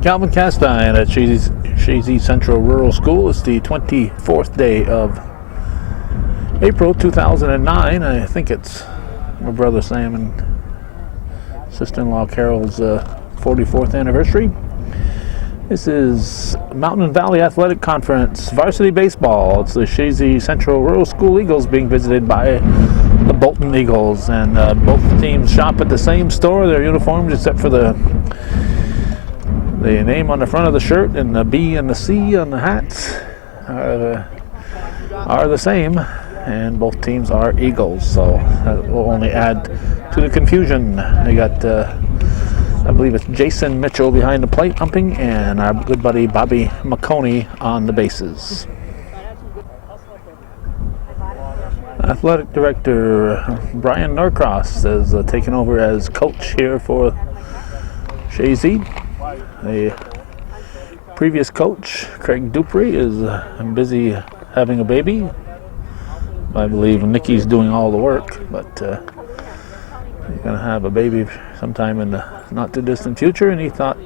Calvin Castine at Chazy Central Rural School. It's the 24th day of April 2009. I think it's my brother Sam and sister-in-law Carol's 44th anniversary. This is Mountain Valley Athletic Conference Varsity Baseball. It's the Chazy Central Rural School Eagles being visited by the Bolton Eagles, and both teams shop at the same store. Their uniforms, except for the name on the front of the shirt and the B and the C on the hats, are the same, and both teams are Eagles, so that will only add to the confusion. They got, I believe it's Jason Mitchell behind the plate umping, and our good buddy Bobby McConey on the bases. Athletic Director Brian Norcross is taking over as coach here for Chazy. The previous coach, Craig Dupree, is busy having a baby. I believe Nikki's doing all the work, but he's going to have a baby sometime in the not too distant future, and he thought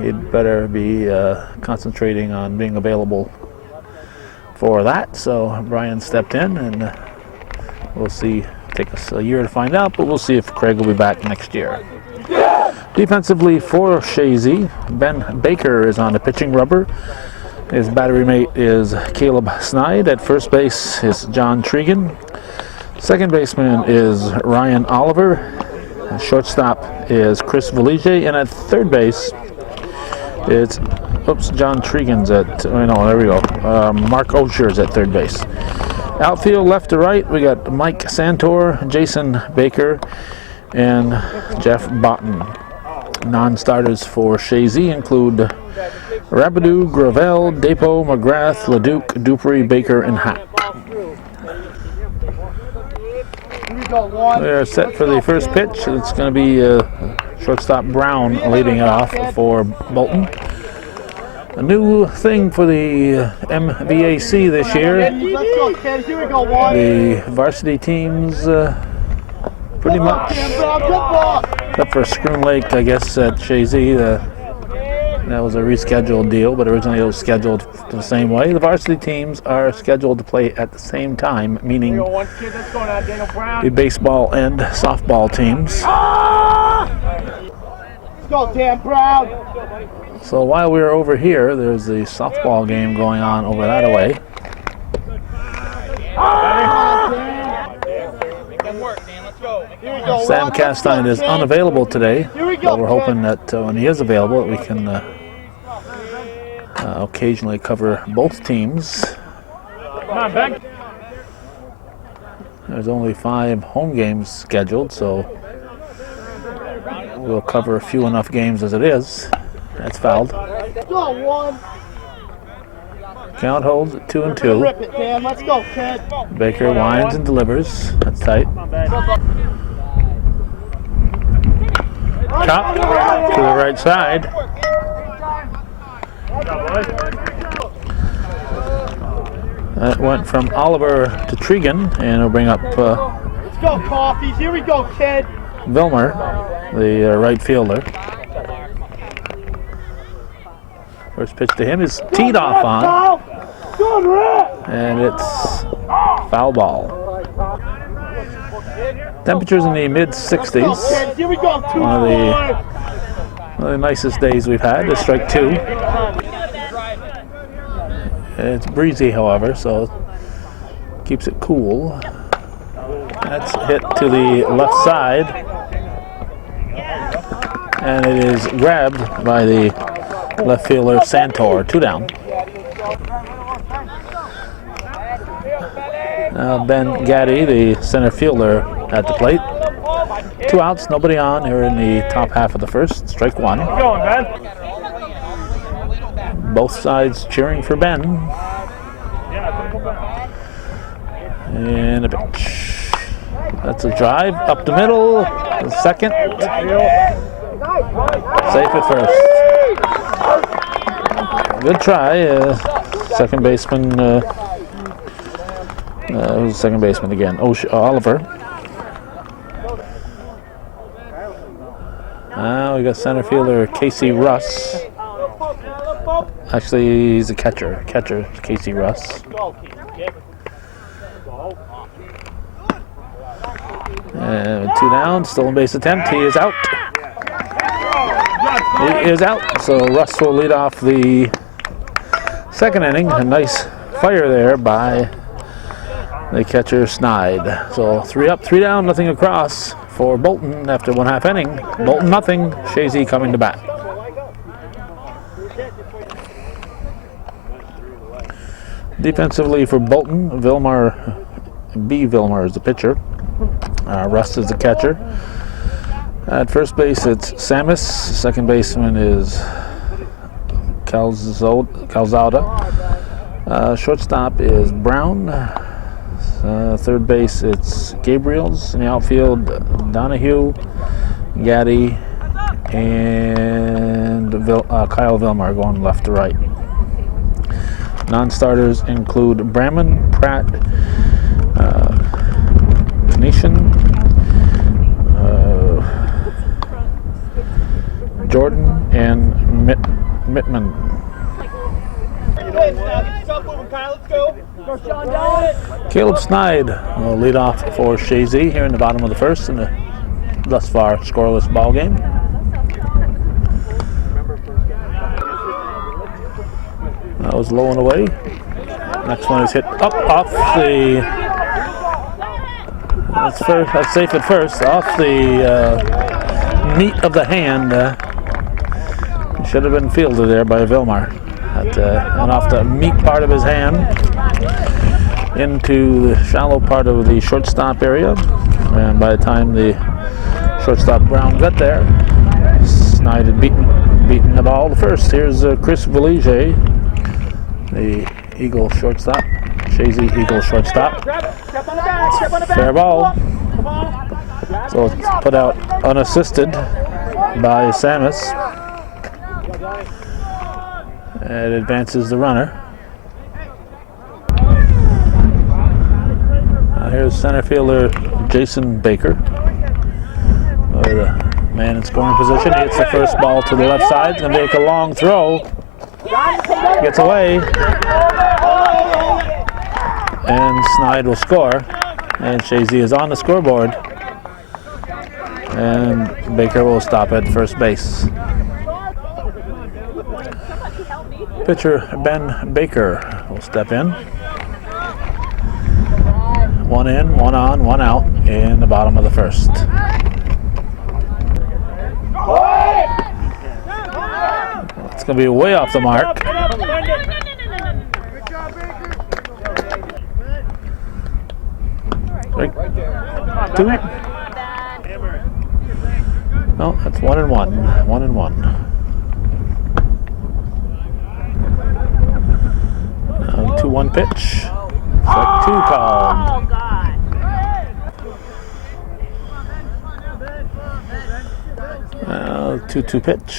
he'd better be concentrating on being available for that. So Brian stepped in, and we'll see. Take us a year to find out, but we'll see if Craig will be back next year. Defensively for Chazy, Ben Baker is on the pitching rubber. His battery mate is Caleb Snide. At first base is John Tregan. Second baseman is Ryan Oliver. Shortstop is Chris Valige. And at third base, it's John Tregan's at, oh no, there we go. Mark Osher's at third base. Outfield left to right, we got Mike Santor, Jason Baker, and Jeff Bolton. Non-starters for Chazy include Rabidou, Gravel, Dapo, McGrath, Leduc, Dupree, Baker, and Hack. They're set for the first pitch. It's going to be shortstop Brown leading it off for Bolton. A new thing for the MVAC this year. The varsity teams pretty much, except for Scroon Lake, I guess, at Chazy, that was a rescheduled deal, but originally it was scheduled the same way. The varsity teams are scheduled to play at the same time, meaning the baseball and softball teams. Let's go, Dan Brown! So while we're over here, there's the softball game going on over that way. Sam Castine is unavailable today, but we're hoping that when he is available, we can occasionally cover both teams. Come on, Ben. There's only 5 home games scheduled, so we'll cover a few enough games as it is. That's fouled. Count holds at 2-2. Rip it, Dan. Let's go, kid. Baker winds and delivers. That's tight. Chop to the right side. That went from Oliver to Tregan, and it'll bring up Let's go, Coffees. Here we go, kid. Vilmer, the right fielder. First pitch to him is teed off on, and it's foul ball. Temperatures in the mid-60s. Here we go. One of the nicest days we've had. It's strike 2. It's breezy, however, so keeps it cool. That's hit to the left side, and it is grabbed by the left fielder Santor. 2 down. Now Ben Gaddy, the center fielder, at the plate. 2 outs, nobody on here in the top half of the first. Strike 1. Going, Ben. Both sides cheering for Ben. And a pitch. That's a drive up the middle. The second. Safe at first. Good try. Second baseman. Who's the second baseman again? Oliver. now we got center fielder Casey Russ. Actually, he's a catcher. Catcher Casey Russ. And 2 down, stolen base attempt. He is out. He is out. So Russ will lead off the second inning. A nice fire there by the catcher Snide. So 3 up, 3 down, nothing across for Bolton after 1/2 inning. Bolton nothing. Chazy coming to bat. Defensively for Bolton, Vilmar is the pitcher. Russ is the catcher. At first base, it's Samus. Second baseman is Calzada. Shortstop is Brown. Third base, it's Gabriels. In the outfield, Donahue, Gaddy, and Kyle Vilmar going left to right. Non-starters include Bramman, Pratt, Canisian, Jordan, and Mittman. Caleb Snide will lead off for Chazy here in the bottom of the first in the thus far scoreless ball game. That was low and away. Next one is hit up off the. That's safe at first. Off the meat of the hand. Should have been fielded there by Vilmar. And off the meat part of his hand into the shallow part of the shortstop area. And by the time the shortstop Brown got there, Snide had beaten the ball to first. Here's Chris Vallige, the Eagle shortstop. Chazy Eagle shortstop. Fair ball. So it's put out unassisted by Samus. It advances the runner. Here's center fielder Jason Baker. The man in scoring position. He hits the first ball to the left side. Going to make a long throw. Gets away. And Snide will score. And Chazy is on the scoreboard. And Baker will stop at first base. Pitcher Ben Baker will step in. 1 in, 1 on, 1 out in the bottom of the first. It's going to be way off the mark. Right. 2. No, that's 1 and 1. 1 and 1. 2-1 pitch. Strike 2 called. 2-2 pitch.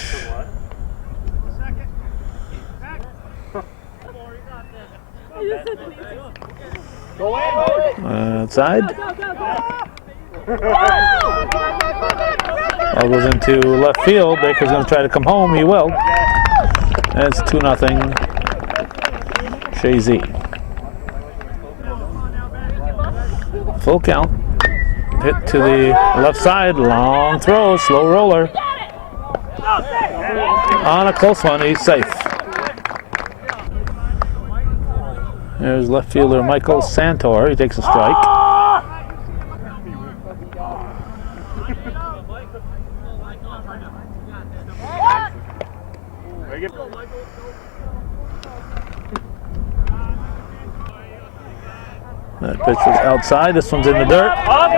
Outside. Ball goes into left field. Baker's going to try to come home. He will. And it's 2-0. Chazy. Full count. Hit to the left side. Long throw. Slow roller. On a close one. He's safe. There's left fielder Michael Santor. He takes a strike. That pitch was outside. This one's in the dirt. Up.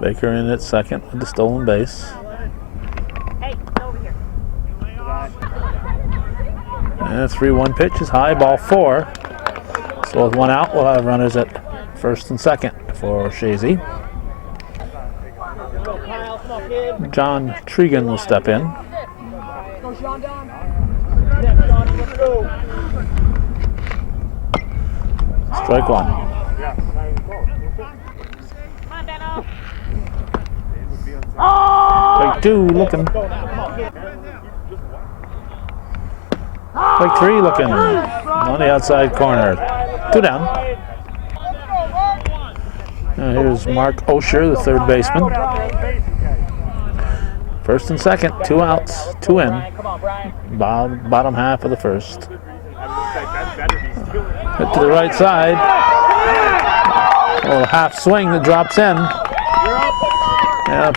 Baker in at second with the stolen base. And a 3-1 pitch is high, ball 4. So with 1 out, we'll have runners at first and second for Chazy. John Tregan will step in. Strike 1. Strike 2 looking. Strike 3 looking. On the outside corner. 2 down. Now here's Mark Osher, the third baseman. First and second, 2 outs, 2 in. Bottom half of the first. Hit to the right side. A little half swing that drops in. Yeah,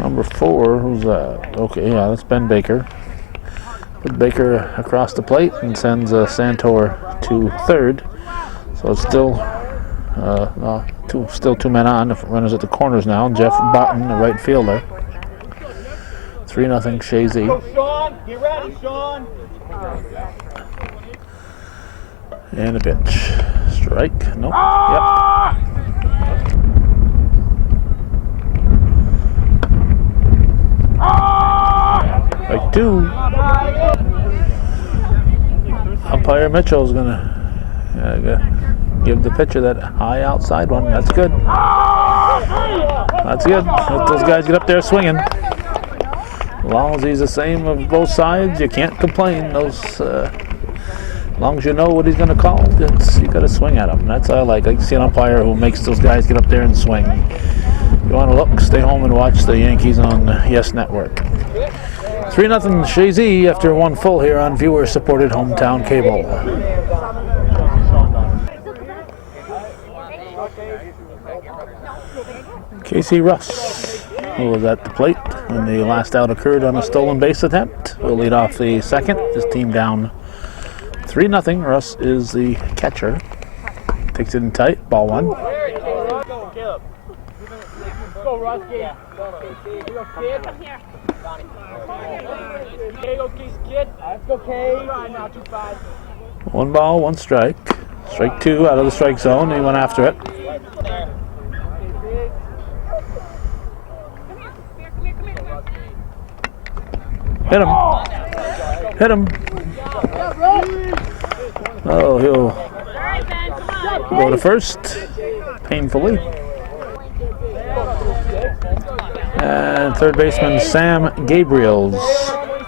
number 4, who's that? Okay, yeah, that's Ben Baker. Put Baker across the plate and sends Santor to third. So it's still still 2 men on. The runners at the corners now. Jeff Bolton, the right fielder. 3-0 Chazy. Go, Sean. Get ready, Sean. And a pitch. Strike. Nope. Yep. Strike 2. Umpire Mitchell's gonna give the pitcher that high outside one. That's good. That's good. Let those guys get up there swinging. As long as he's the same of both sides, you can't complain. As long as you know what he's going to call, you got to swing at him. That's what I like. I see an umpire who makes those guys get up there and swing. If you want to look, stay home and watch the Yankees on Yes Network. 3-0 Chazy after 1 full here on viewer-supported hometown cable. Casey Russ, who was at the plate when the last out occurred on a stolen base attempt, will lead off the second. His team down 3-0. Russ is the catcher. Takes it in tight. Ball 1. Go, Rusky. Go, kid. Kid. Let's go, Kid. 1 ball, 1 strike. Strike 2 out of the strike zone. He went after it. Hit him. Hit him. Oh, he'll go to first. Painfully. And third baseman Sam Gabriels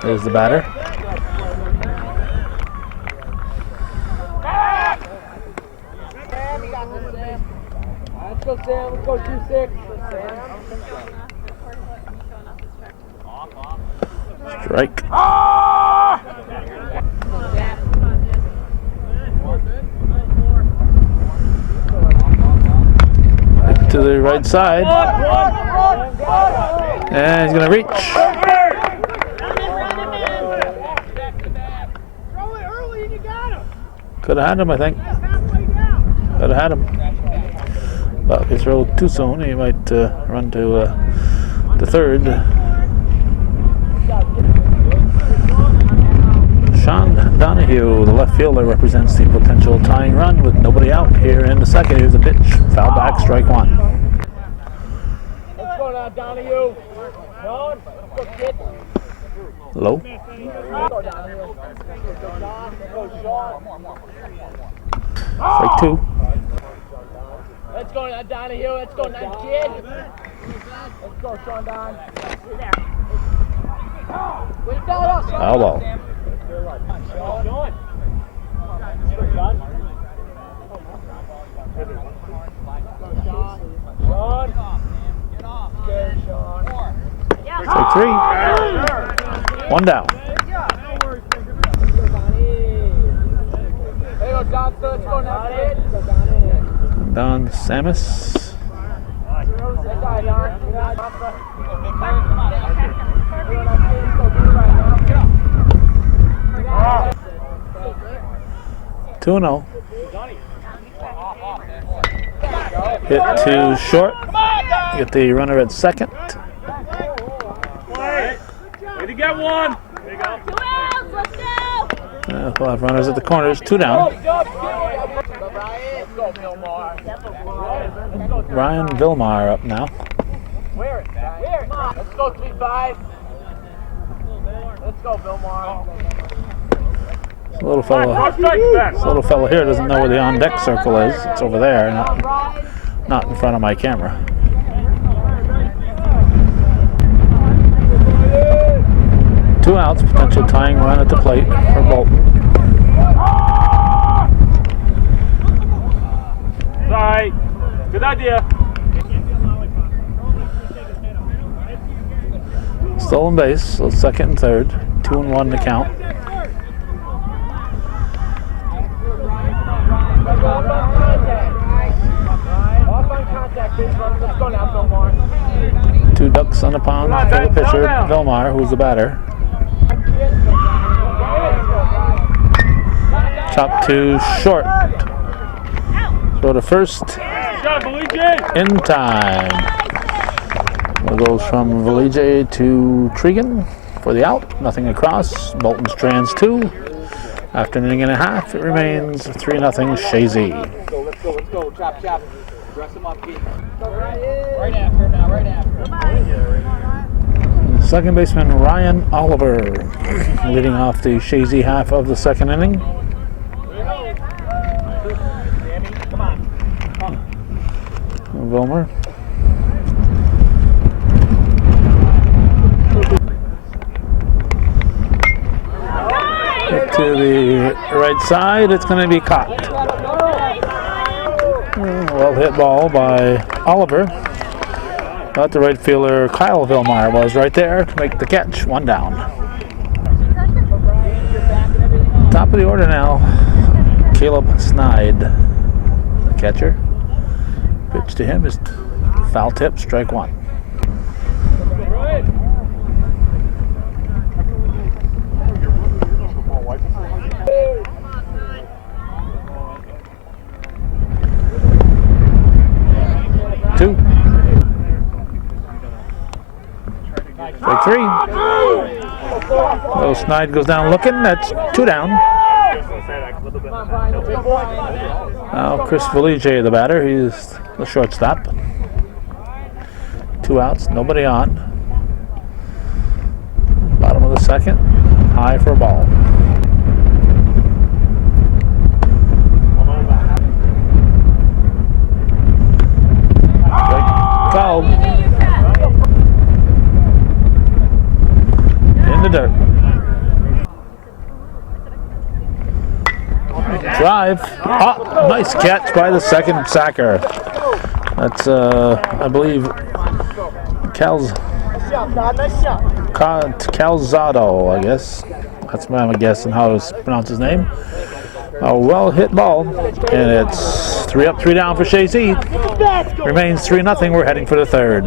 is the batter. Let's go, Sam. Let's go 2-6. Strike. To the right side. And he's going to reach. Could have had him, I think. Could have had him. But if he throws too soon, he might run to third. Sean Donahue, the left fielder, represents the potential tying run with nobody out here in the second. Here's a pitch. Foul back, strike 1. Let's go now, Donahue. Sean, let's go, kid. Low. Strike 2. Let's go now, Donahue. Let's go now, kid. Let's go, Sean Don. Foul ball. Strike 3. 1 down. Don Samus. Two and 0. Hit to short. Get the runner at second. Way to get one. We'll have runners at the corners. 2 down. Ryan Vilmar up now. Where? Let's go 3-5. Let's go, Vilmar. Little fella here doesn't know where the on deck circle is. It's over there, not in front of my camera. Two outs, potential tying run at the plate for Bolton. Sorry, good idea. Stolen base, so second and third, 2-1 to count. Two ducks on the pond for the pitcher, Vilmar, who's the batter. Chop to short. So the first in time. It goes from Valige to Tregan for the out. Nothing across. Bolton strands 2. After an inning and a half, it remains 3-0 Chazy. Let's go. Chop. Dress him up, kid. Right after now, right after. Second baseman Ryan Oliver leading off the Chazy half of the second inning. Vilmer. Hit to the right side, it's going to be caught. Well hit ball by Oliver. But the right fielder Kyle Vilmar was right there to make the catch. 1 down. Top of the order now, Caleb Snide, the catcher. Pitch to him is foul tip, strike 1. Two. Strike 3. Little Snide goes down looking. That's 2 down. Now Chris Valige, the batter. He's the shortstop. 2 outs, nobody on. Bottom of the second. High for a ball. Called. In the dirt. Drive. Oh, nice catch by the second sacker. That's, I believe, Calzado, I guess. That's what I'm guessing how to pronounce his name. A well hit ball, and it's 3 up, 3 down for Chazy. Remains 3-0. We're heading for the third.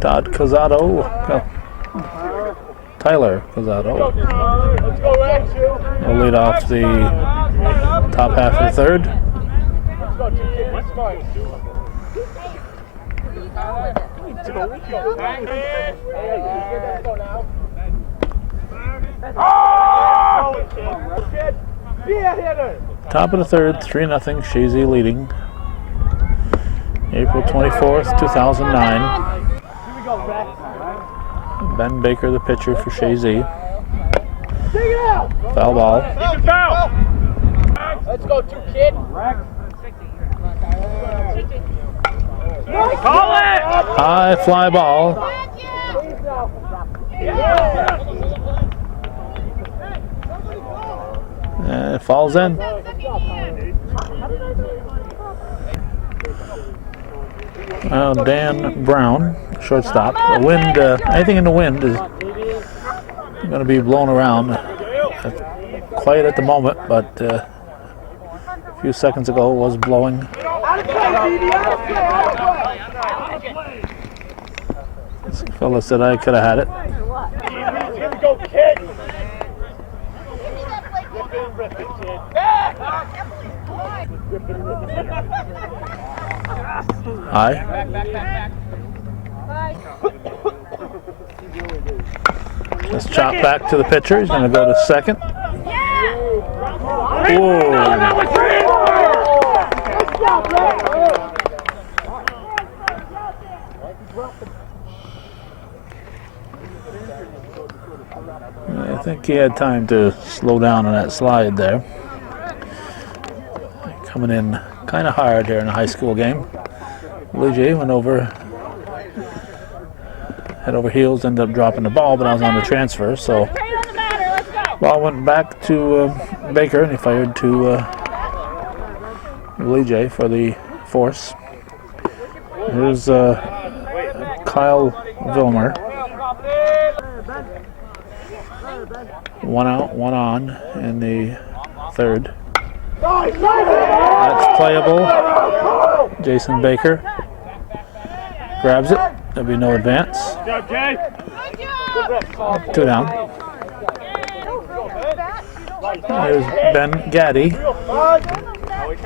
Todd Cazado. Tyler Cazado will lead off the top half of the third. Top of the third, 3-0, Chazy leading. April 24th, 2009. Ben Baker, the pitcher for Chazy. Foul ball. Let's go, 2 kid. Call it! High fly ball. And it falls in. Dan Brown, shortstop. The wind, anything in the wind is going to be blown around. Quiet at the moment, but a few seconds ago it was blowing. This fella said I could have had it. Here we go, kid. High. Let's chop back to the pitcher. He's going to go to second. Whoa. think he had time to slow down on that slide there. Coming in kind of hard here in a high school game. Luigi went over, head over heels, ended up dropping the ball, but I was on the transfer, so ball went back to Baker, and he fired to Luigi for the force. Here's Kyle Vilmer. One out, one on in the third. That's playable. Jason Baker grabs it. There'll be no advance. 2 down. There's Ben Gaddy,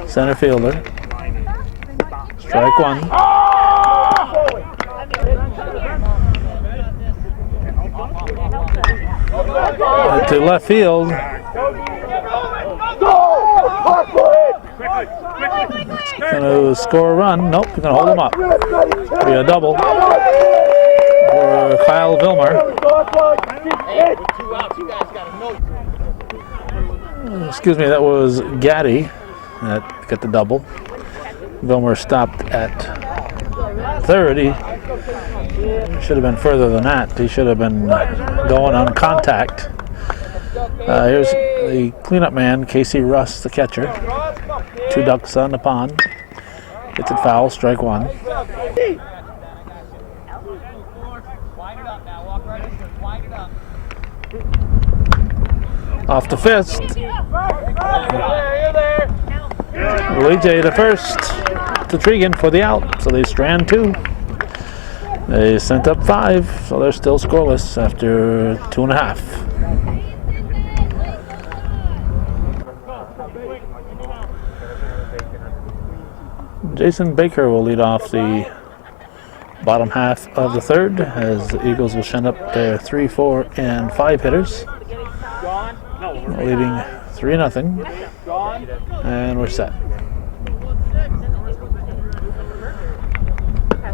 center fielder. Strike 1. To left field. Gonna score a run. Nope, he's gonna hold him up. Be a double for Kyle Vilmer. Excuse me, that was Gaddy that got the double. Vilmer stopped at third. He should have been further than that. He should have been going on contact. Here's the cleanup man, Casey Russ, the catcher. 2 ducks on the pond. Gets it foul, strike 1. Off the fist. Luigi the first to Tregan for the out, so they strand 2. They sent up 5, so they're still scoreless after 2.5. Jason Baker will lead off the bottom half of the third as the Eagles will send up their 3, 4, and 5 hitters, leading 3-0, and we're set.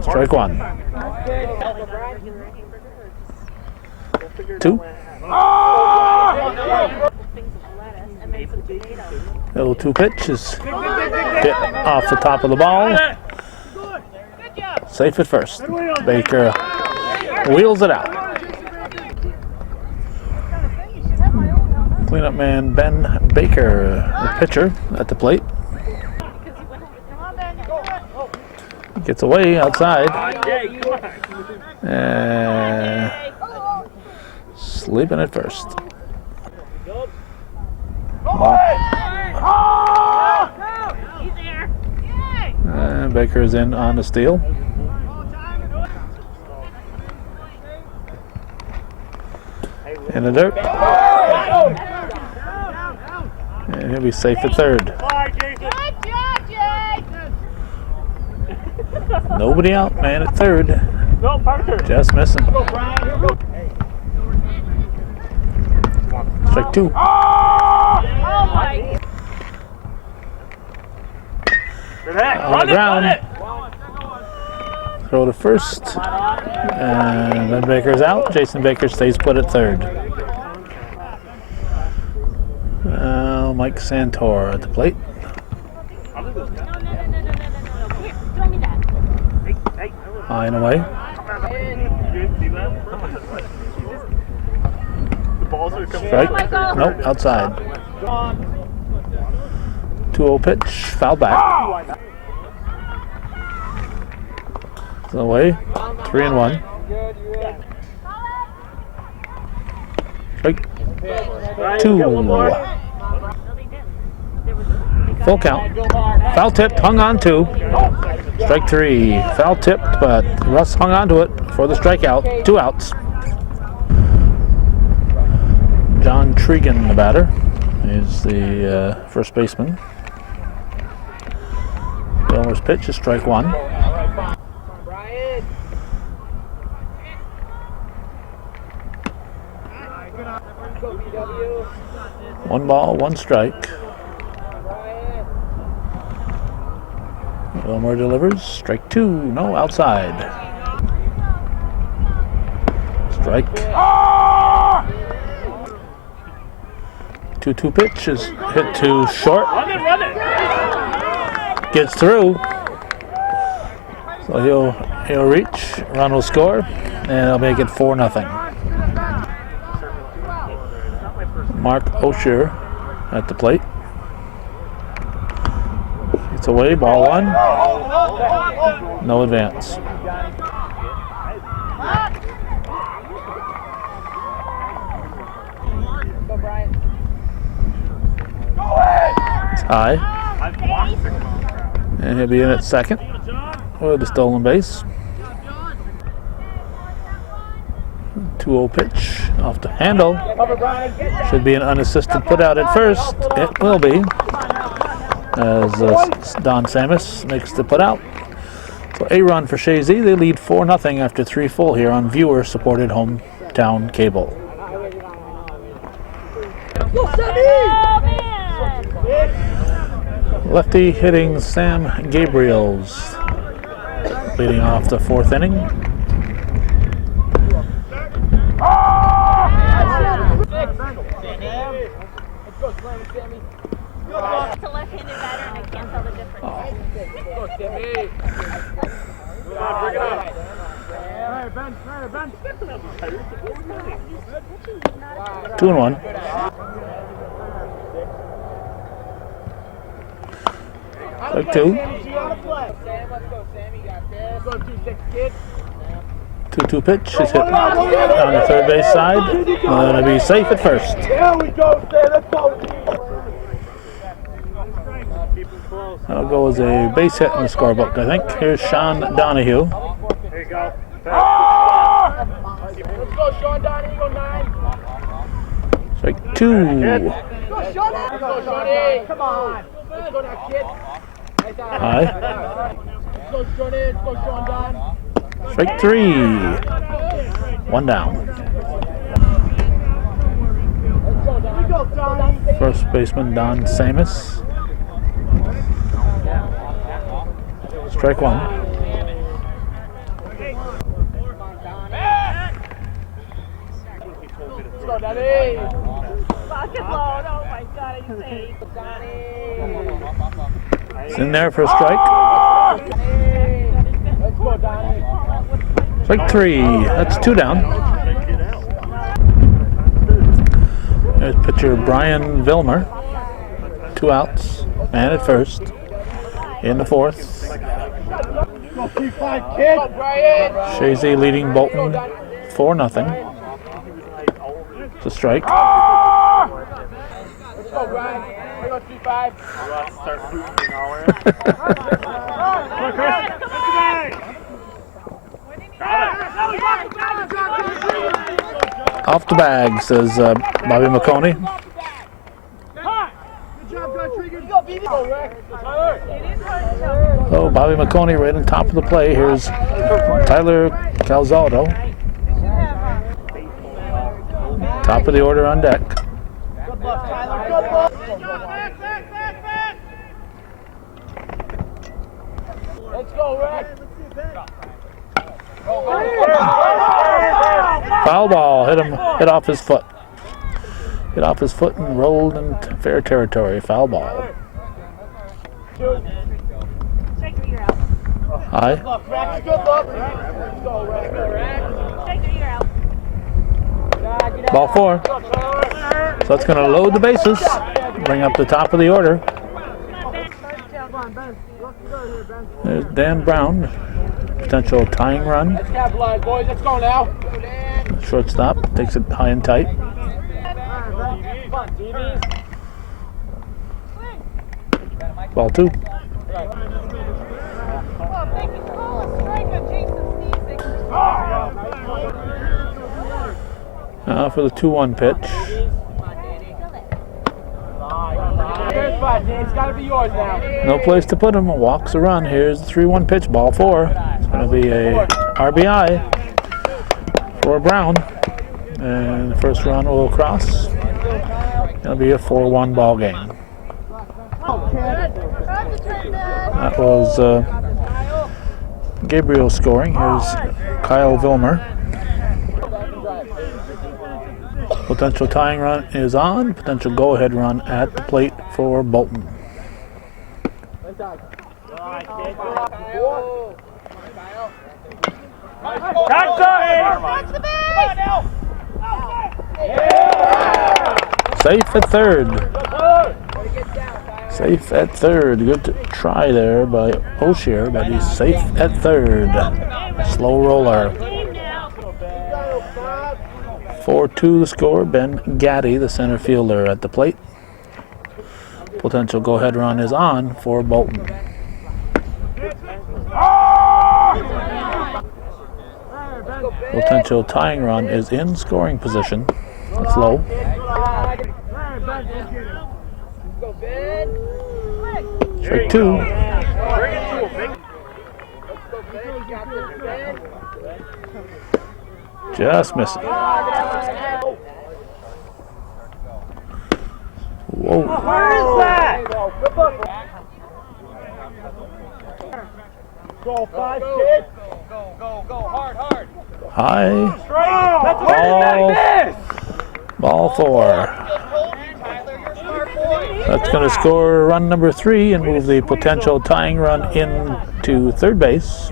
Strike 1. 2. 0-2 pitch is hit off the top of the ball. Safe at first. Baker wheels it out. Cleanup man Ben Baker, the pitcher, at the plate. Gets away outside. And sleeping at first. And Baker's in on the steal. In the dirt. And he'll be safe at third. Nobody out, man, at third. Just missing. Strike 2. On the ground. Throw to first. And then Baker's out. Jason Baker stays put at third. Mike Santor at the plate. High and away. Strike. Nope, outside. 2-0 pitch, foul back. Away. 3-1. Strike 2. Full count. Foul tipped, hung on to. Strike 3. Foul tipped, but Russ hung on to it for the strikeout. 2 outs. John Tregan, the batter, is the first baseman. Vilmer's pitch is strike 1. 1 ball, 1 strike. Vilmer delivers. Strike 2. No, outside. Strike. 2-2 pitch is hit too short. Run it! Gets through. So he'll reach. Run will score, and he'll make it 4-0. Mark Osher at the plate. It's away, ball 1. No advance. It's high. And he'll be in at second with a stolen base. 2-0 pitch off the handle. Should be an unassisted putout at first. It will be, as Don Samus makes the putout. So a run for Chazy. They lead 4-0 after 3 full here on viewer-supported hometown cable. Lefty hitting Sam Gabriels, leading off the 4th inning. It's a left-handed batter, and I can't tell the difference. 2-1. Strike 2. 2-2 pitch is hit on the third base side. Going to be safe at first. That'll go as a base hit in the scorebook, I think. Here's Sean Donahue. There you go. Let's go, Sean Donahue, 9. Strike 2. Let's go, Shawnee. Come on. Let's go now, kid. High. Let's go, Shawnee. Let's go, Sean Don. Strike 3. 1 down. First baseman Don Samus. Strike 1. Let's go, Donnie. Pocket load. Oh my God, I say. It's in there for a strike. Let's go, Donnie. Strike 3. That's 2 down. There's pitcher Brian Vilmer. 2 outs. Man at first. In the 4th. Chazy leading Bolton 4-0. It's a strike. Let's go, Brian. We go 3-5. Start hooting all in. Off the bag, says Bobby McConey. So Bobby McConey right on top of the play. Here's Tyler Calzado. Top of the order on deck. Good luck, Tyler. Good luck. Let's go, Rick. Foul ball. Hit off his foot. Hit off his foot and rolled into fair territory. Foul ball. Strike 3, you're out. High. Good luck, Rex. Good luck. Let's go, Rex. Strike 3, you're out. Ball 4. So that's going to load the bases. Bring up the top of the order. There's Dan Brown. Potential tying run. Let's capitalize, boys. Let's go now. Shortstop takes it high and tight. Ball 2. Now for the 2-1 pitch. It's got to be yours now. No place to put him. Walks a run. Here's the 3-1 pitch. Ball 4. It's going to be a RBI for Brown. And the first run will cross. It'll be a 4-1 ball game. That was Gabriel scoring. Here's Kyle Vilmer. We'll Potential tying run is on. Potential go-ahead run at the plate for Bolton. Safe at third. Safe at third. Good try there by O'Shea, but he's safe at third. Slow roller. 4-2 the score. Ben Gaddy, the center fielder, at the plate. Potential go-ahead run is on for Bolton. Potential tying run is in scoring position. It's low. Strike two. Just missing. Whoa. Where is that? Go, 5, kid. Go, hard. High. Ball 4. That's going to score run number 3 and move the potential tying run into third base.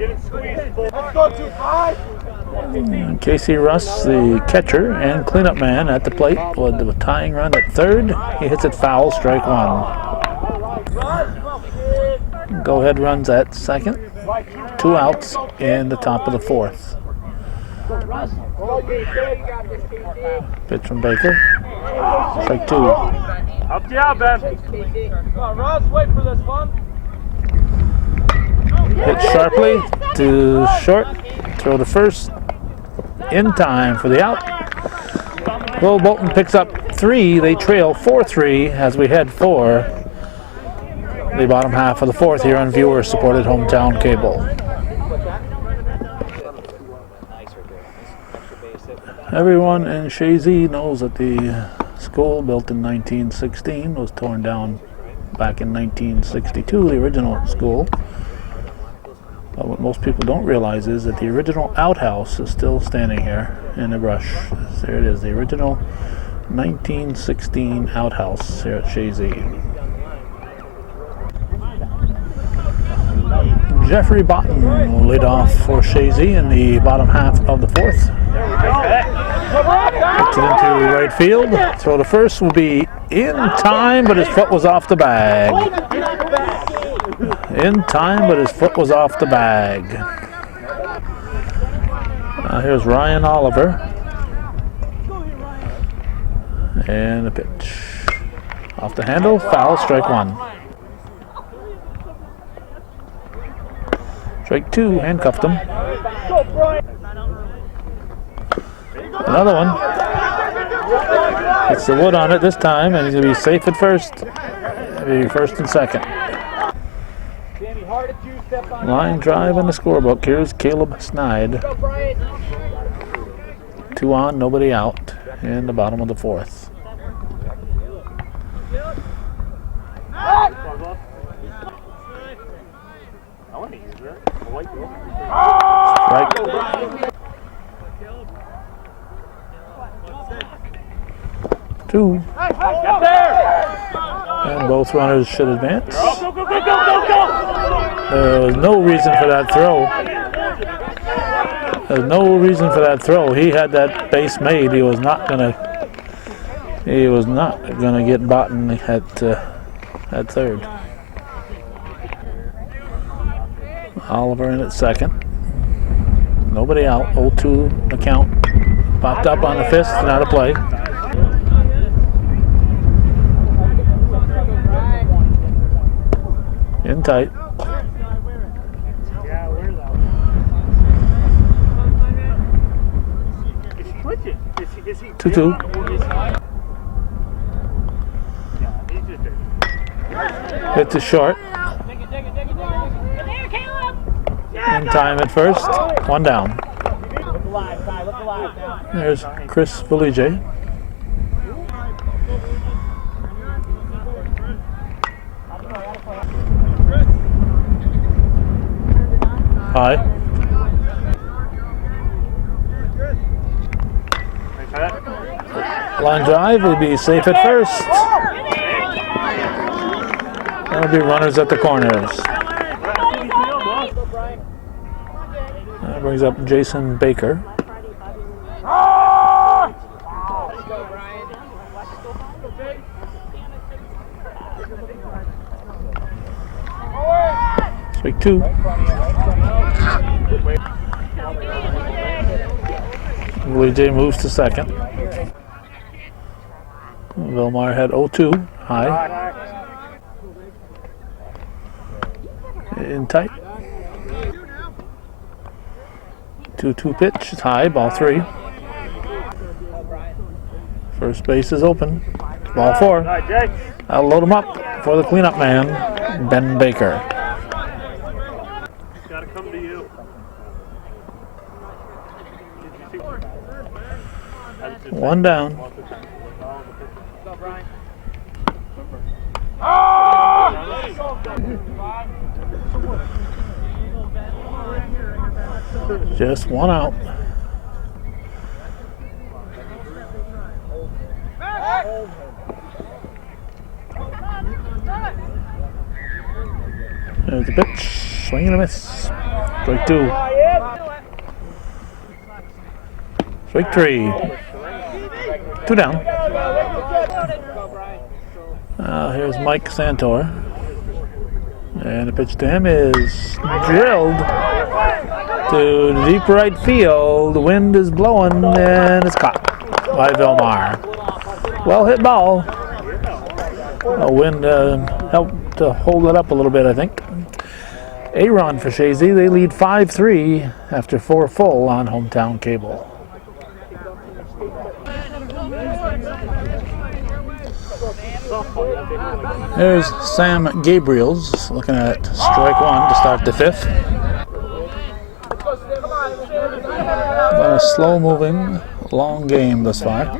Casey Russ, the catcher and cleanup man at the plate with the tying run at third. He hits it foul, strike 1. Go-ahead runs at second. 2 outs in the top of the 4th. Pitch from Baker. Strike 2. Up the out, Ben. Come on, Russ, wait for this one. Hit sharply to short. Throw to first. In time for the out. Well, Bolton picks up 3. They trail 4-3 as we head for the bottom half of the 4th here on viewer-supported hometown cable. Everyone in Chazy knows that the school, built in 1916, was torn down back in 1962, the original school. But what most people don't realize is that the original outhouse is still standing here in the brush. There it is, the original 1916 outhouse here at Chazy. Jeffrey Bolton will lead off for Chazy in the bottom half of the 4th. Puts it into right field. Throw to first will be in time, but his foot was off the bag. In time, but his foot was off the bag. Here's Ryan Oliver. And the pitch. Off the handle, foul, strike 1. Strike 2, handcuffed him. Another one. Hits the wood on it this time, and he's going to be safe at first. Maybe first and second. Line drive in the scorebook. Here's Caleb Snide. 2 on, nobody out in the bottom of the 4th. Strike. Two. And both runners should advance. There was no reason for that throw. There's no reason for that throw. He had that base made. He was not gonna get Bolton at third. Oliver in at second. Nobody out. 0-2 the count. Popped up on the fist and out of play. In tight. 2-2. Hit to short. In time at first. 1 down. There's Chris Valige. High. Line drive, he'd be safe at first. That'll be runners at the corners. That brings up Jason Baker. Strike two. Willie J moves to second. Vilmar had 0-2, high. In tight. 2-2 pitch, it's high, ball three. First base is open. Ball four. I'll load him up for the cleanup man, Ben Baker. Gotta come to you. One down. Just one out. There's the pitch. Swing and a miss. Strike two. Strike three. Two down. Here's Mike Santor. And the pitch to him is drilled to deep right field. The wind is blowing and it's caught by Vilmar. Well hit ball. The wind helped to hold it up a little bit, I think. A run for Chazy. They lead 5-3 after 4 full on hometown cable. There's Sam Gabriels looking at strike one to start the fifth. Been a slow-moving, long game thus far.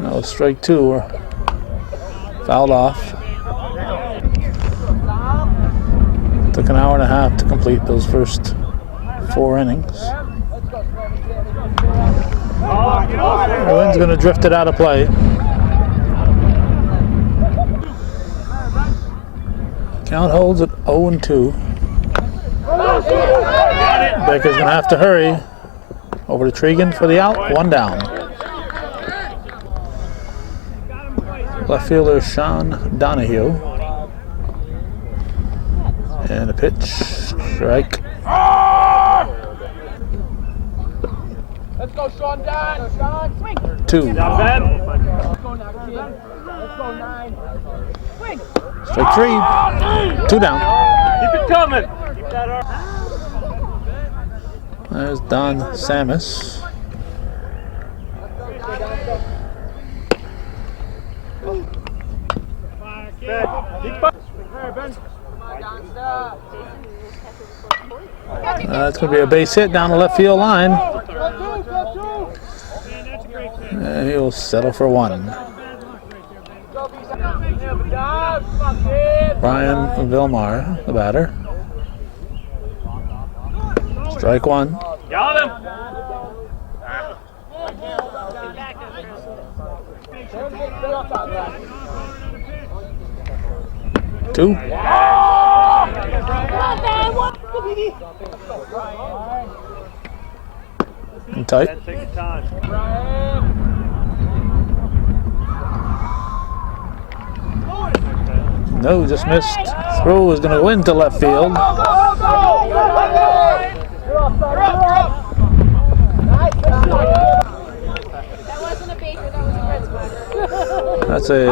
No, strike two, fouled off. Took an hour and a half to complete those first 4 innings. The wind's going to drift it out of play. Count holds at 0-2. Baker's going to have to hurry. Over to Tregan for the out. One down. Left fielder Sean Donahue. And a pitch. Strike. Let's go, Sean. Down. Sean. Swing. Two. Down, Ben. Let's go now, kid. Let's go, 9. Swing. Strike three. Two down. Keep it coming. Keep that arm. There's Don Samus. That's going to be a base hit down the left field line. And he'll settle for one. Brian Vilmar, the batter. Strike one. Got him. Two. And tight. Take your time. No, just missed. Throw is going to go into left field. That's a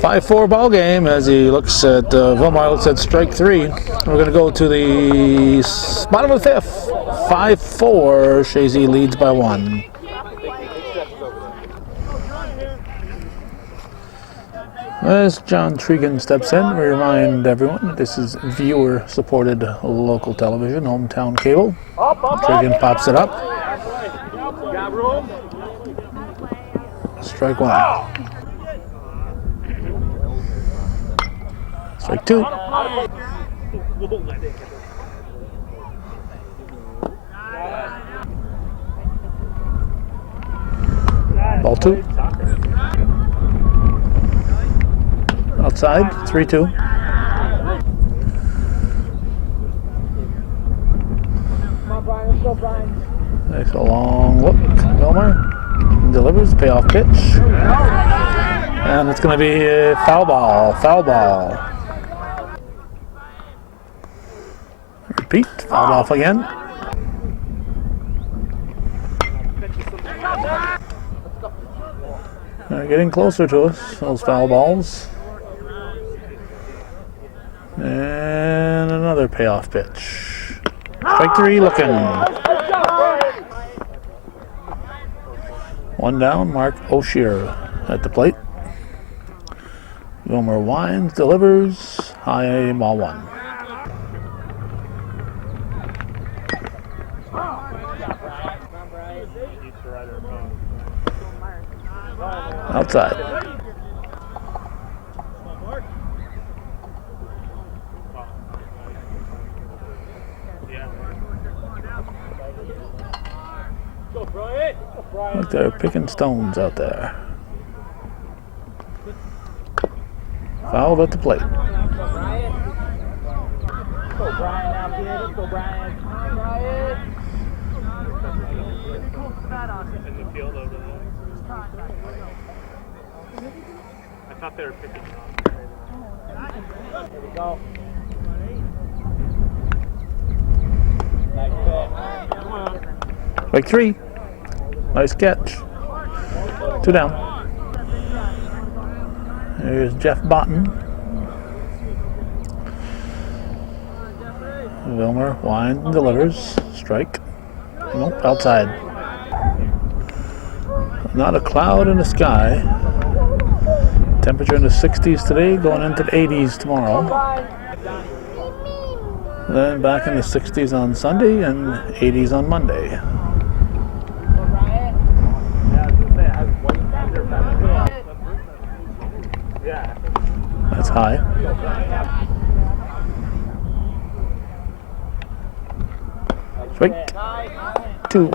5-4 ball game as he looks at Vilmar looks at strike three. We're going to go to the bottom of the fifth. 5-4. Chazy leads by 1. As John Tregan steps in, we remind everyone this is viewer-supported local television, hometown cable. Tregan pops it up. Strike one. Strike two. Ball 2. Outside, 3-2. Come on, Brian. Let's go, Brian. Takes a long look. Wilmer delivers, payoff pitch. And it's going to be a foul ball. Foul ball. Repeat. Fouled off again. They're getting closer to us, those foul balls. And another payoff pitch. Strike 3 looking. One down, Mark O'Shear at the plate. Wilmer winds, delivers, high, ball 1. Outside. Look, they're picking stones out there. Fouled at the plate. Let's go, Brian, out here. Let's go, Brian. Come on, Brian. In the field over there. I thought they were picking it up. Here we go. Nice pitch. Come on. Strike 3. Nice catch. 2 down. Here's Jeff Bolton. Wilmer winds and delivers. Strike. Nope, outside. Not a cloud in the sky. Temperature in the 60s today, going into the 80s tomorrow. Then back in the 60s on Sunday and 80s on Monday. That's high. Strike 2.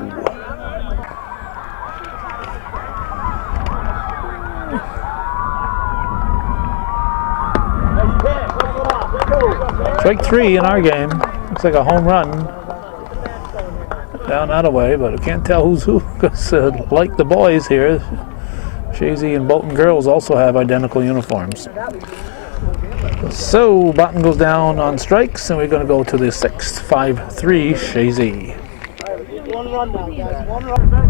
Strike 3 in our game. Looks like a home run down that way, but I can't tell who's who because like the boys here, Chazy and Bolton girls also have identical uniforms. So Bolton goes down on strikes, and we're going to go to the 6th. 5-3 Chazy. One run now, guys. One run.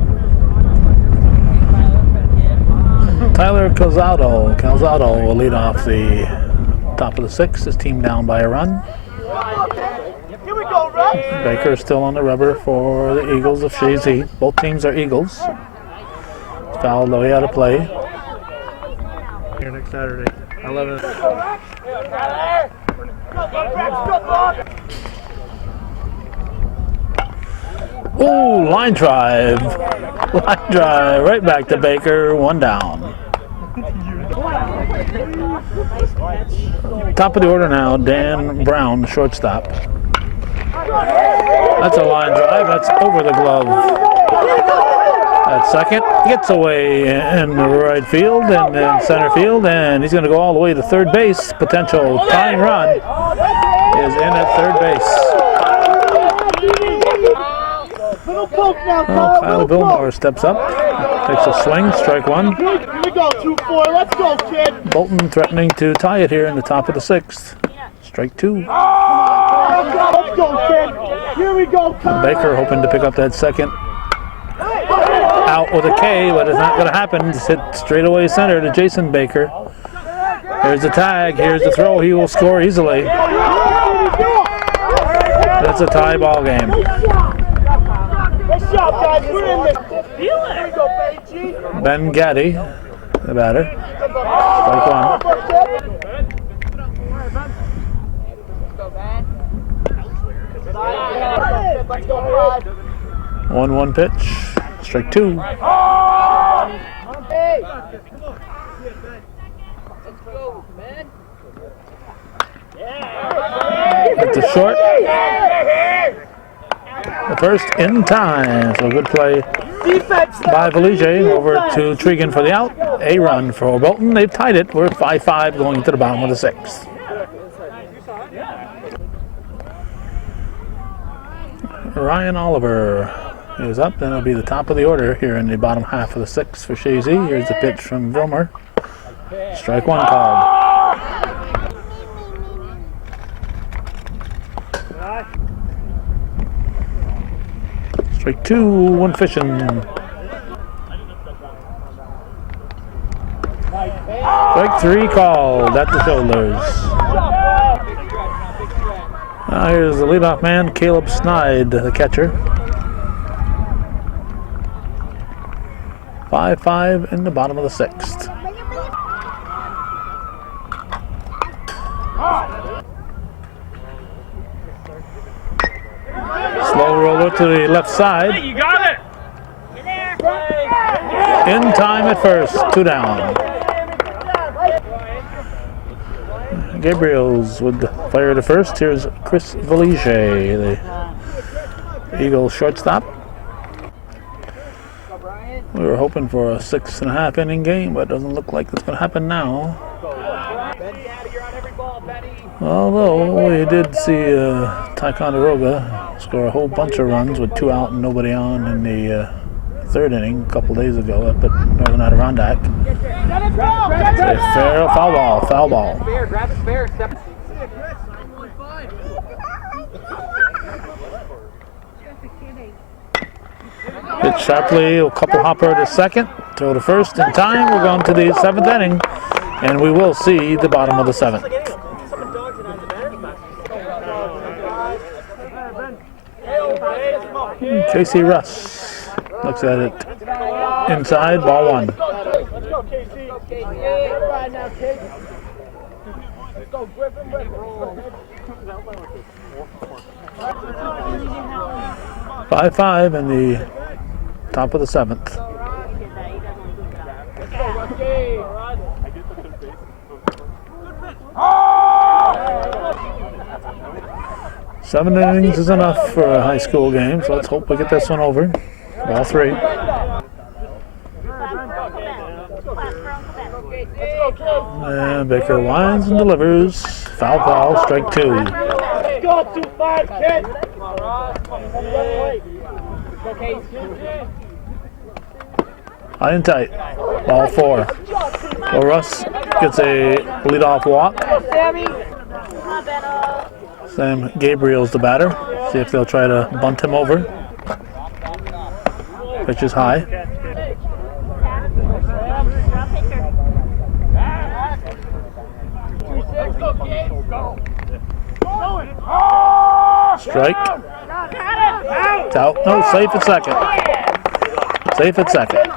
Tyler Calzado will lead off the top of the 6th. His team down by a run. Here we go, Russ. Baker is still on the rubber for the Eagles of Chazy. Both teams are Eagles. Fouled the way out of play. Here next Saturday. 11. Oh, line drive. Line drive right back to Baker. 1 down. Top of the order now, Dan Brown, shortstop. That's a line drive. That's over the glove. At second, gets away in the right field and in center field, and he's going to go all the way to third base. Potential tying run is in at third base. Oh, Kyle Billmore steps up, takes a swing, strike 1. Here we go, 2-4. Let's go, kid. Bolton threatening to tie it here in the top of the 6th. Strike 2. Let's go, kid. Here we go, Baker hoping to pick up that second. Out with a K, but it's not going to happen. It's hit straight away center to Jason Baker. Here's the tag. Here's the throw. He will score easily. That's a tie ball game. Ben Gaddy, the batter. Strike 1. 1-1 pitch. Strike 2. At the short. The first in time. So good play by Vallige over to Tregan for the out. A run for Bolton. They've tied it. We're 5-5 going to the bottom of the 6th. Ryan Oliver is up. Then it'll be the top of the order here in the bottom half of the 6th for Chazy. Here's the pitch from Vilmer. Strike one called. Strike two, one fishing. Strike three called at the shoulders. Now here's the leadoff man, Caleb Snide, the catcher. 5-5 in the bottom of the 6th. Slow roller to the left side. You got it! In time at first, 2 down. Gabriels would fire to first. Here's Chris Vallige, the Eagle shortstop. We were hoping for a 6.5 inning game, but it doesn't look like it's going to happen now. Although we did see Ticonderoga score a whole bunch of runs with 2 out and nobody on in the 3rd inning a couple days ago up at Northern Adirondack. It's a fair foul ball. Hit sharply, a couple hopper to second, throw to first in time. We're going to the 7th inning, and we will see the bottom of the 7th. Casey Russ looks at it inside, ball 1. Let's go, Casey. Right now, Casey. Let's go, Griffin. 5-5 in the top of the 7th. 7 innings is enough for a high school game, so let's hope we get this one over. Ball 3. And Baker winds and delivers. Foul ball, strike 2. Go 2-5, kid. High and tight. Ball 4. Well, Russ gets a leadoff walk. Sam Gabriel's the batter. See if they'll try to bunt him over. Pitch is high. Strike. It's out. No, safe at second. Safe at second.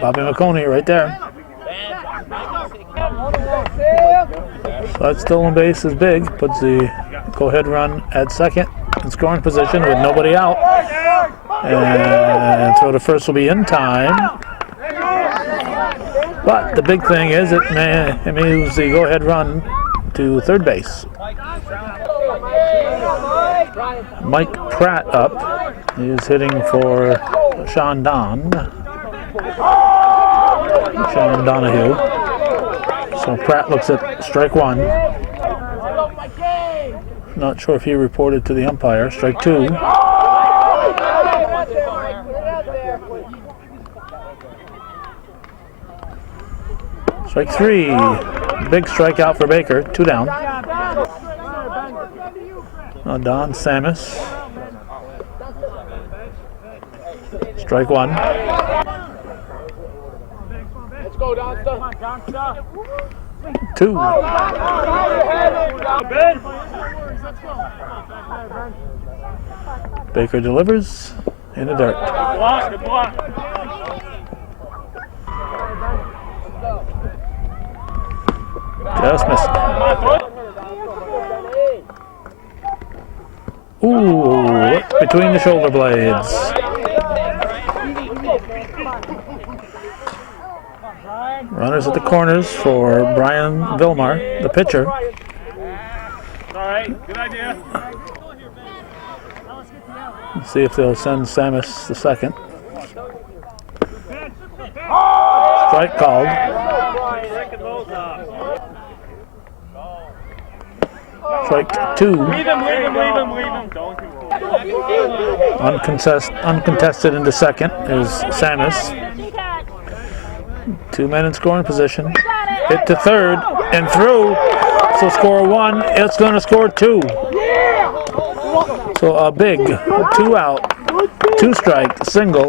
Bobby McConey right there. So that stolen base is big. Puts the go-ahead run at second in scoring position with nobody out. And throw to first will be in time. But the big thing is it moves the go-ahead run to third base. Mike Pratt up. He's hitting for Sean Donahue. So Pratt looks at strike 1. Not sure if he reported to the umpire. Strike 2. Strike 3. Big strikeout for Baker. 2 down. Don Samus. Strike 1. Let's go, Donster. 2. Baker delivers in the dirt. Good block. Just missed. Ooh, between the shoulder blades. Runners at the corners for Brian Vilmar, the pitcher. All right, good idea. Let's see if they'll send Samus the second. Strike called. Strike 2. Leave him. Don't do Uncontested into second is Samus. 2 men in scoring position. Hit to third and through. So score 1. It's going to score 2. So a big 2 out, 2 strike single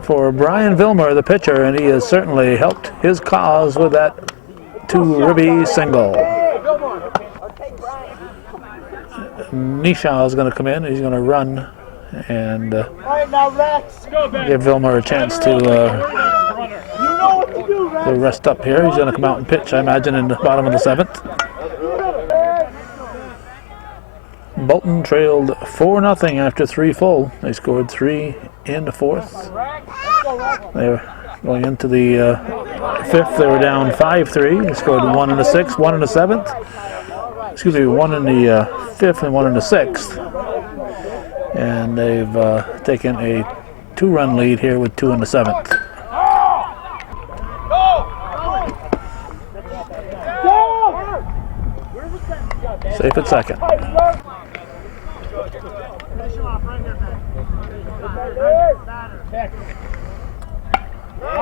for Brian Vilmer, the pitcher, and he has certainly helped his cause with that 2 ribby single. Nisha is going to come in. He's going to run and give Vilmer a chance to rest up here. He's going to come out and pitch, I imagine, in the bottom of the 7th. Bolton trailed 4-0 after 3 full. They scored 3 in the 4th. They were going into the 5th. They were down 5-3. They scored 1 in the 6th, 1 in the 7th. Excuse me, 1 in the 5th and 1 in the 6th. And they've taken a 2-run lead here with 2 in the 7th. Safe at second.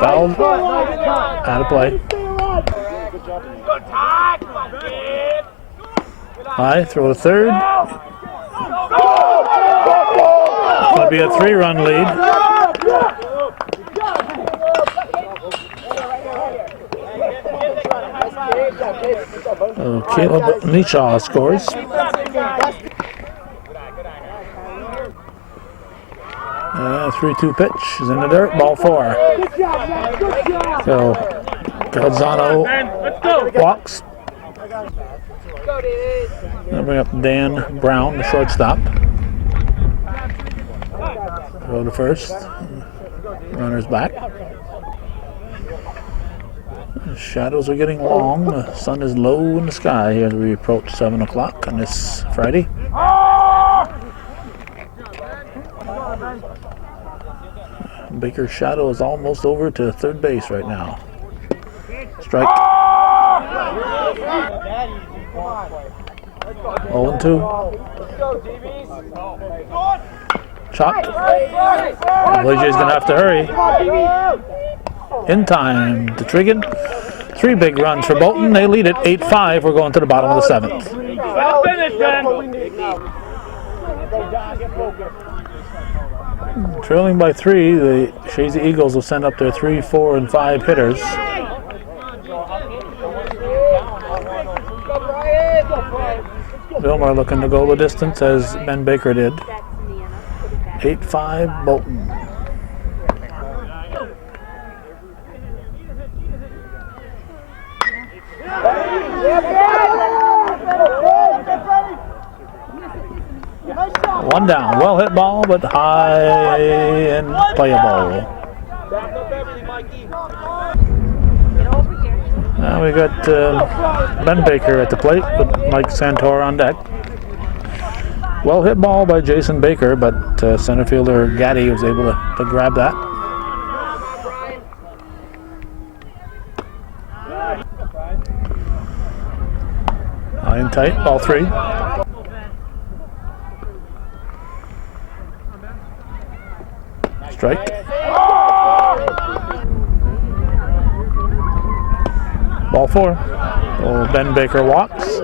Fouled. Out of play. High, throw to third. It's going to be a 3-run lead. Caleb Nishaw scores. 3-2 pitch is in the dirt. Ball 4. So Calzano walks. I'll bring up Dan Brown, the shortstop. Go to first. Runner's back. The shadows are getting long. The sun is low in the sky here as we approach 7 o'clock on this Friday. Baker's shadow is almost over to third base right now. Strike. 0-2. Chopped. LAJ's going to have to hurry. In time to Trigan. 3 big runs for Bolton. They lead it 8-5. We're going to the bottom of the 7th. Trailing by 3, the Chazy Eagles will send up their 3, 4, and 5 hitters. Vilmer looking to go the distance as Ben Baker did. 8-5 Bolton. One down, well hit ball, but high and playable. Now we got Ben Baker at the plate with Mike Santor on deck. Well hit ball by Jason Baker, but center fielder Gaddy was able to grab that. High and tight, ball 3. Strike. Ball 4. Oh, Ben Baker walks.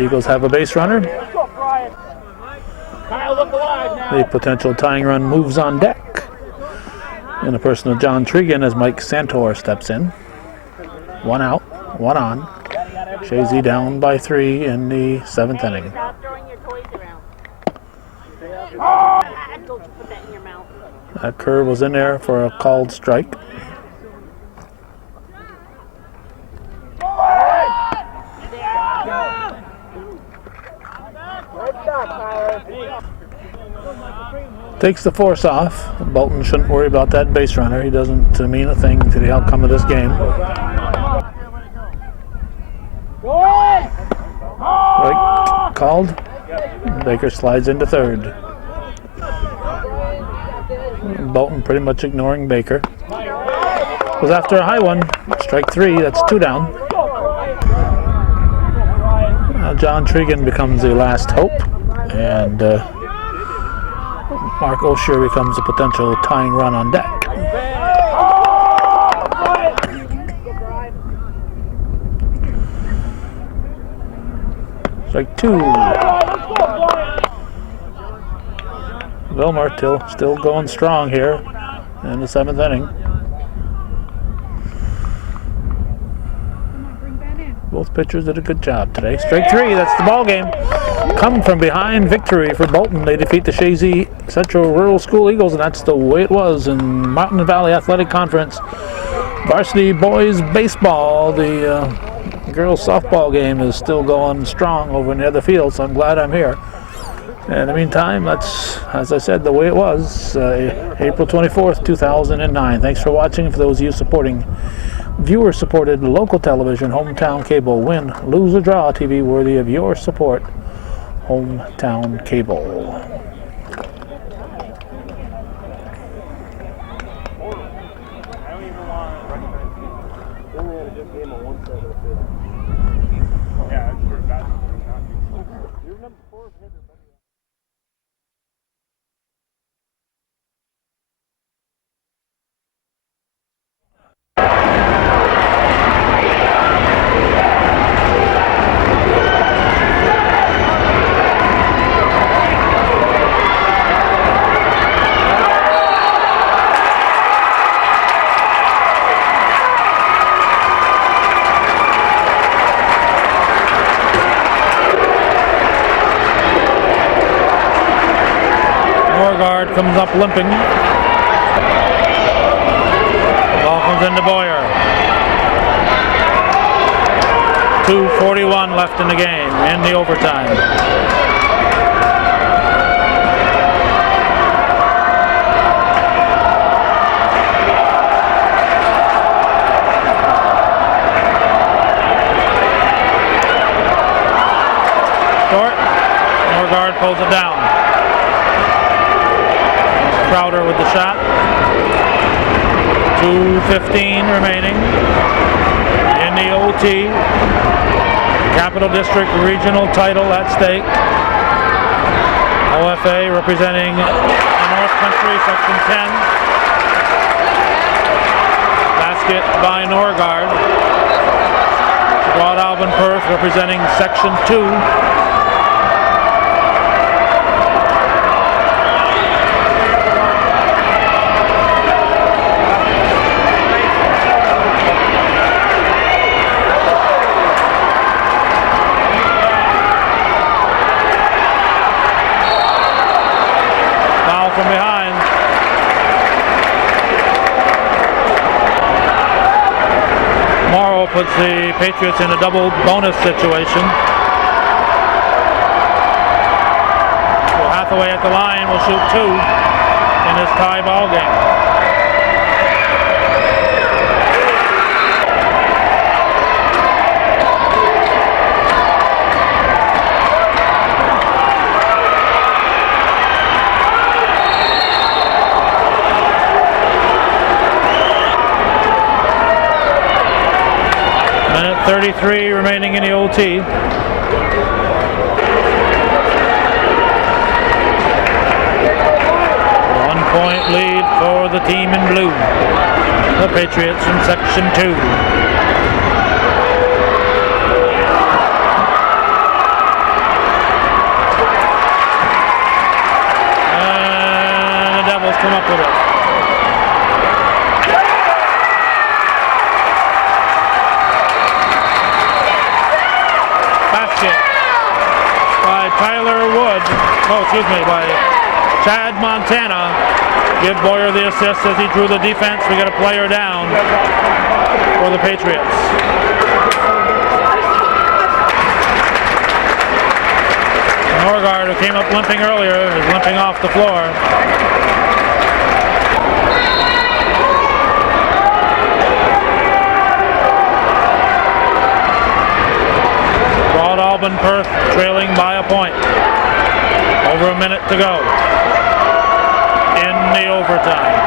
Eagles have a base runner. The potential tying run moves on deck. In the person of John Trigan as Mike Santor steps in. 1 out, 1 on. Chazy down by 3 in the 7th inning. That curve was in there for a called strike. Takes the force off. Bolton shouldn't worry about that base runner. He doesn't mean a thing to the outcome of this game. Right called. Baker slides into third. and Bolton pretty much ignoring Baker. Was after a high one. Strike 3. That's 2 down. John Tregan becomes the last hope, and Mark Osher becomes a potential tying run on deck. Strike 2. Vilmar still going strong here in the 7th inning. Both pitchers did a good job today. Strike 3, that's the ball game. Come from behind victory for Bolton. They defeat the Chazy Central Rural School Eagles, and that's the way it was in Mountain Valley Athletic Conference. Varsity boys baseball, the girls softball game is still going strong over in the other field, so I'm glad I'm here. In the meantime, that's, as I said, the way it was, April 24th, 2009. Thanks for watching. For those of you supporting viewer-supported local television, Hometown Cable, win, lose, or draw, TV worthy of your support, Hometown Cable. Comes up limping. Ball comes into Boyer. 2:41 left in the game, in the overtime. Short. Norgard pulls it down. Crowder with the shot. 2:15 remaining in the OT. Capital District Regional title at stake. OFA representing the North Country, Section 10. Basket by Norgard. Broad Alvin Perth representing Section 2. From behind. Morrow puts the Patriots in a double bonus situation. So Hathaway at the line will shoot 2 in this tie ball game. Minute 33 remaining in the OT. One-point lead for the team in blue. The Patriots from Section 2. And the Devils come up with it. By Chad Montana. Give Boyer the assist as he drew the defense. We got a player down for the Patriots. Norgard, who came up limping earlier, is limping off the floor. Broad Alvin Perth trailing by a point. Over a minute to go in the overtime.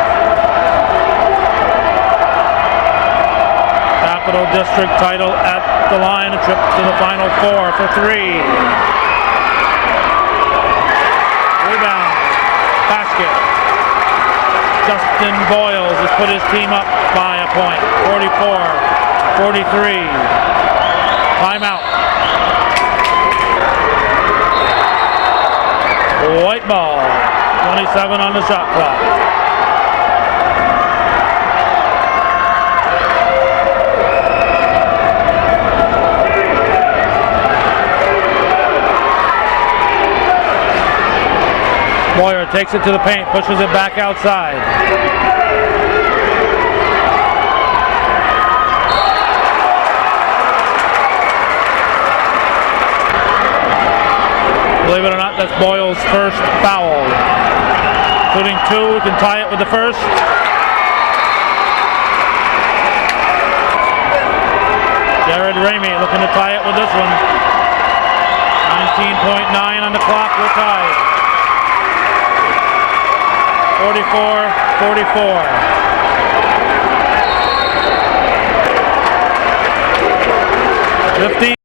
Capital District title at the line, a trip to the Final Four for 3. Rebound, basket. Justin Boyles has put his team up by a point, 44-43. Timeout. White ball, 27 on the shot clock. Moyer takes it to the paint, pushes it back outside. Believe it or not, that's Boyle's first foul. Including 2, we can tie it with the first. Jared Ramey looking to tie it with this one. 19.9 on the clock, we're tied. 44-44. 15.